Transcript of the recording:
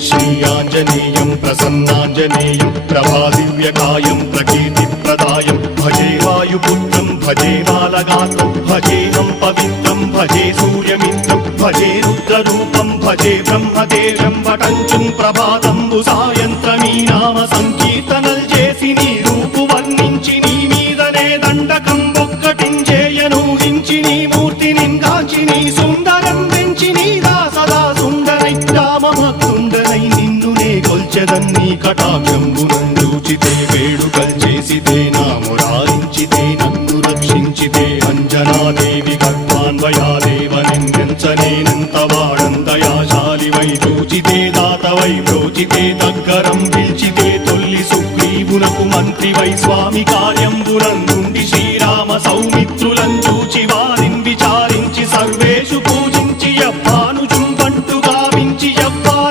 श्रीयाञ्जनेयं प्रसन्नाञ्जनेयं प्रभादिव्यकायं प्रकीर्तिप्रदायं भजे वायुपुत्रं भजे बालगात्रं भजेऽहं पवित्रं भजे सूर्यमित्रं भजे रुद्ररूपं भजे ब्रह्मदेवं वटञ्चुं ప్రభాతంబు సాయంత్రమీ నామ సంకీర్తనల్ చేసి నీ రూపు వర్ణించి నీ మీదనే దండకం ఒక్కటించేయనూహించి నీ మూర్తి నిందాచి నీ సుందరం పెంచి నీ దాసదా సుందరై రామభక్తుండనై నిన్నునే కొల్చెదన్నీ కటాక్షంబునందూచితే వేడుకల్ చేసితే నా మురారించితే నన్ను రక్షించితే అంజనాదేవి గర్భాన్వయాదేవ నిందించనేనంత వాడంతయాశాలివై చూచితే దాతవై బ్రోచితే దగ్గరం పిలిచితే తొల్లి సుగ్రీవునకు మంత్రివై స్వామి కార్యంబునందుండి శ్రీరామ సౌమిత్రులం